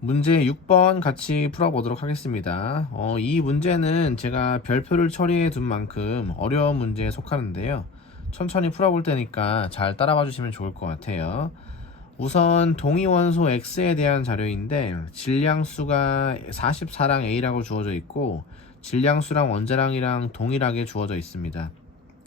문제 6번 같이 풀어보도록 하겠습니다. 이 문제는 제가 별표를 처리해 둔 만큼 어려운 문제에 속하는데요. 천천히 풀어볼 테니까 잘 따라와 주시면 좋을 것 같아요. 우선 동위원소 X에 대한 자료인데 질량수가 44랑 A라고 주어져 있고 질량수랑 원자량이랑 동일하게 주어져 있습니다.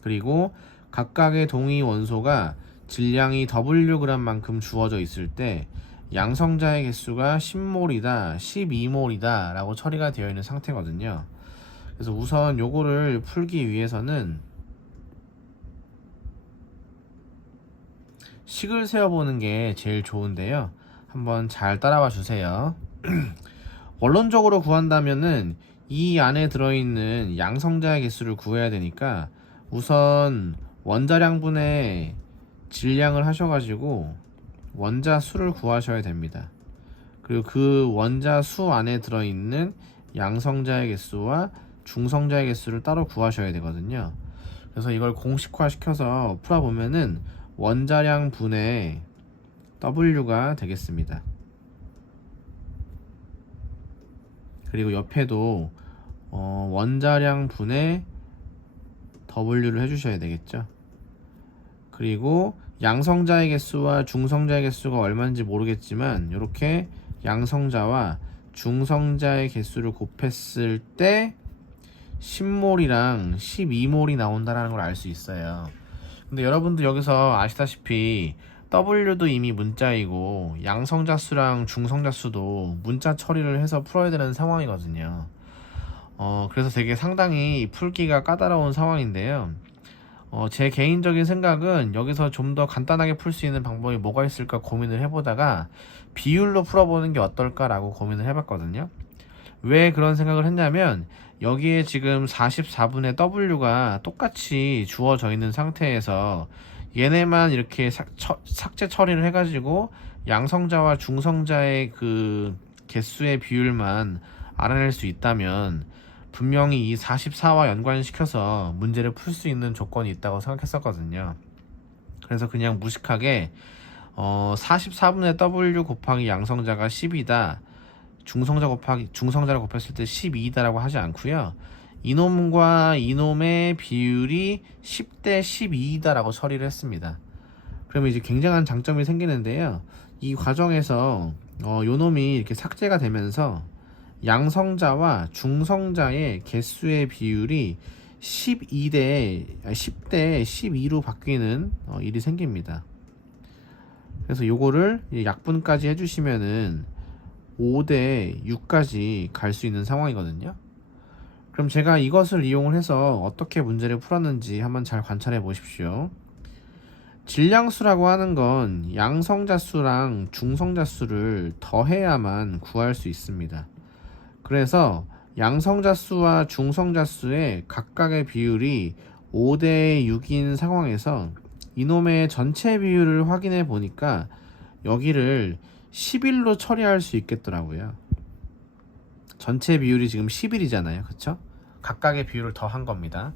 그리고 각각의 동위원소가 질량이 Wg만큼 주어져 있을 때 양성자의 개수가 10몰이다, 12몰이다 라고 처리가 되어 있는 상태거든요. 그래서 우선 요거를 풀기 위해서는 식을 세어보는 게 제일 좋은데요. 한번 잘 따라와 주세요. 원론적으로 구한다면은 이 안에 들어있는 양성자의 개수를 구해야 되니까 우선 원자량분의 질량을 하셔가지고 원자 수를 구하셔야 됩니다. 그리고 그 원자 수 안에 들어있는 양성자의 개수와 중성자의 개수를 따로 구하셔야 되거든요. 그래서 이걸 공식화 시켜서 풀어보면은 원자량 분의 W가 되겠습니다. 그리고 옆에도 원자량 분의 W를 해주셔야 되겠죠. 그리고 양성자의 개수와 중성자의 개수가 얼마인지 모르겠지만 이렇게 양성자와 중성자의 개수를 곱했을 때 10몰이랑 12몰이 나온다는 걸 알 수 있어요. 근데 여러분들 여기서 아시다시피 W도 이미 문자이고 양성자 수랑 중성자 수도 문자 처리를 해서 풀어야 되는 상황이거든요. 그래서 되게 상당히 풀기가 까다로운 상황인데요. 제 개인적인 생각은 여기서 좀 더 간단하게 풀 수 있는 방법이 뭐가 있을까 고민을 해보다가 비율로 풀어보는 게 어떨까라고 고민을 해봤거든요. 왜 그런 생각을 했냐면 여기에 지금 44분의 W가 똑같이 주어져 있는 상태에서 얘네만 이렇게 삭제 처리를 해가지고 양성자와 중성자의 그 개수의 비율만 알아낼 수 있다면 분명히 이 44와 연관시켜서 문제를 풀 수 있는 조건이 있다고 생각했었거든요. 그래서 그냥 무식하게 44분의 W 곱하기 양성자가 10이다, 중성자를 곱했을 때 12다라고 하지 않고요. 이놈과 이놈의 비율이 10대 12다라고 처리를 했습니다. 그러면 이제 굉장한 장점이 생기는데요. 이 과정에서 요놈이 이렇게 삭제가 되면서 양성자와 중성자의 개수의 비율이 10대 12로 바뀌는 일이 생깁니다. 그래서 요거를 약분까지 해주시면은 5대 6까지 갈 수 있는 상황이거든요. 그럼 제가 이것을 이용을 해서 어떻게 문제를 풀었는지 한번 잘 관찰해 보십시오. 질량수라고 하는 건 양성자 수랑 중성자 수를 더해야만 구할 수 있습니다. 그래서 양성자 수와 중성자 수의 각각의 비율이 5대 6인 상황에서 이놈의 전체 비율을 확인해 보니까 여기를 11로 처리할 수 있겠더라고요. 전체 비율이 지금 11이잖아요. 그쵸? 각각의 비율을 더한 겁니다.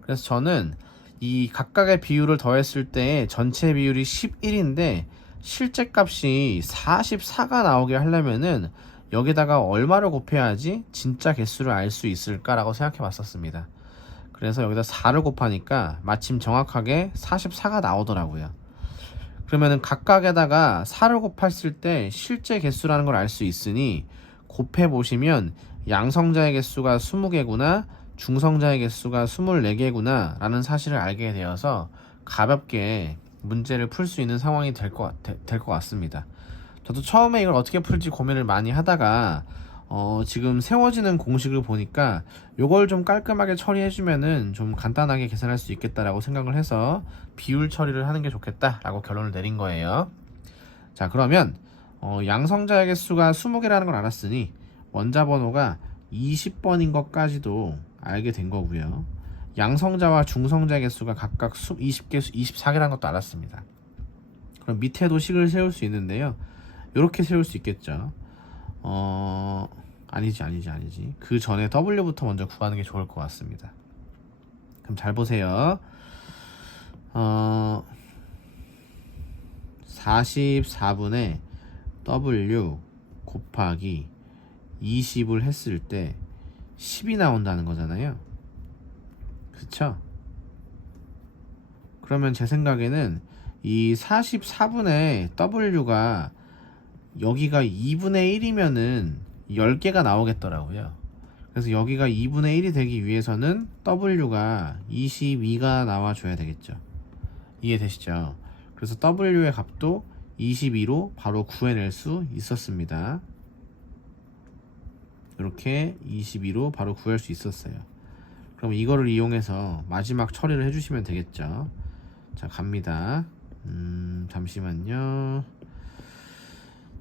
그래서 저는 이 각각의 비율을 더했을 때 전체 비율이 11인데 실제 값이 44가 나오게 하려면은 여기다가 얼마를 곱해야지 진짜 개수를 알 수 있을까라고 생각해 봤었습니다. 그래서 여기다 4를 곱하니까 마침 정확하게 44가 나오더라고요. 그러면은 각각에다가 4를 곱했을 때 실제 개수라는 걸 알 수 있으니 곱해 보시면 양성자의 개수가 20개구나, 중성자의 개수가 24개구나 라는 사실을 알게 되어서 가볍게 문제를 풀 수 있는 상황이 될 것 같습니다. 저도 처음에 이걸 어떻게 풀지 고민을 많이 하다가 지금 세워지는 공식을 보니까 요걸 좀 깔끔하게 처리해주면은 좀 간단하게 계산할 수 있겠다라고 생각을 해서 비율 처리를 하는 게 좋겠다라고 결론을 내린 거예요. 자, 그러면 양성자의 개수가 20개라는 걸 알았으니 원자 번호가 20번인 것까지도 알게 된 거고요. 양성자와 중성자의 개수가 각각 20개수 24개라는 것도 알았습니다. 그럼 밑에도 식을 세울 수 있는데요. 이렇게 세울 수 있겠죠. 아니지. 그 전에 W부터 먼저 구하는 게 좋을 것 같습니다. 그럼 잘 보세요. 44분의 W 곱하기 20을 했을 때 10이 나온다는 거잖아요. 그쵸? 그러면 제 생각에는 이 44분의 W가 여기가 2분의 1이면은 10개가 나오겠더라고요. 그래서 여기가 2분의 1이 되기 위해서는 W가 22가 나와줘야 되겠죠. 이해되시죠? 그래서 W의 값도 22로 바로 구해낼 수 있었습니다. 이렇게 22로 바로 구할 수 있었어요. 그럼 이거를 이용해서 마지막 처리를 해주시면 되겠죠. 자, 갑니다. 잠시만요.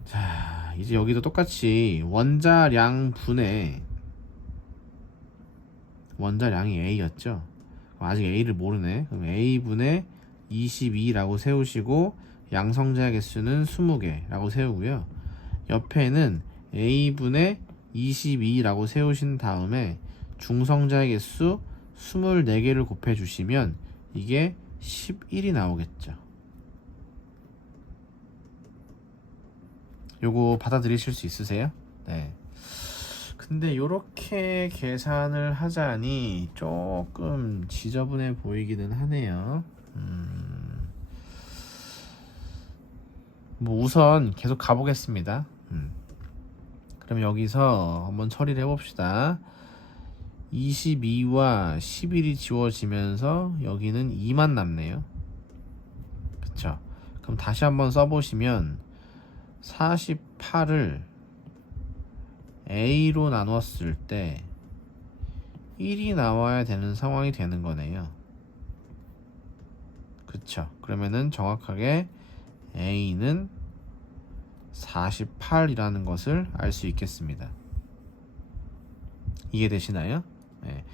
자, 이제 여기도 똑같이 원자량분의 원자량이 A였죠. 아직 A를 모르네. 그럼 A분의 22라고 세우시고 양성자의 개수는 20개라고 세우고요. 옆에는 A분의 22라고 세우신 다음에 중성자의 개수 24개를 곱해 주시면 이게 11이 나오겠죠. 요거 받아들이실 수 있으세요? 네. 근데 요렇게 계산을 하자니 조금 지저분해 보이기는 하네요. 뭐 우선 계속 가보겠습니다. 그럼 여기서 한번 처리를 해봅시다. 22와 11이 지워지면서 여기는 2만 남네요. 그쵸? 그럼 다시 한번 써보시면 48을 A로 나눴을 때 1이 나와야 되는 상황이 되는 거네요. 그쵸? 그러면은 정확하게 A는 48이라는 것을 알 수 있겠습니다. 이해되시나요? 네.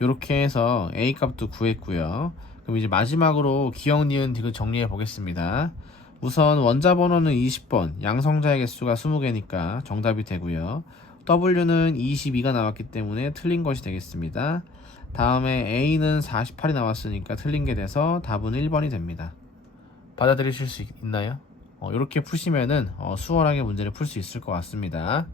이렇게 해서 A 값도 구했고요. 그럼 이제 마지막으로 기억, 니은, 디귿 정리해 보겠습니다. 우선 원자 번호는 20번, 양성자의 개수가 20개니까 정답이 되고요. W는 22가 나왔기 때문에 틀린 것이 되겠습니다. 다음에 A는 48이 나왔으니까 틀린 게 돼서 답은 1번이 됩니다. 받아들이실 수 있나요? 이렇게 푸시면은 수월하게 문제를 풀 수 있을 것 같습니다.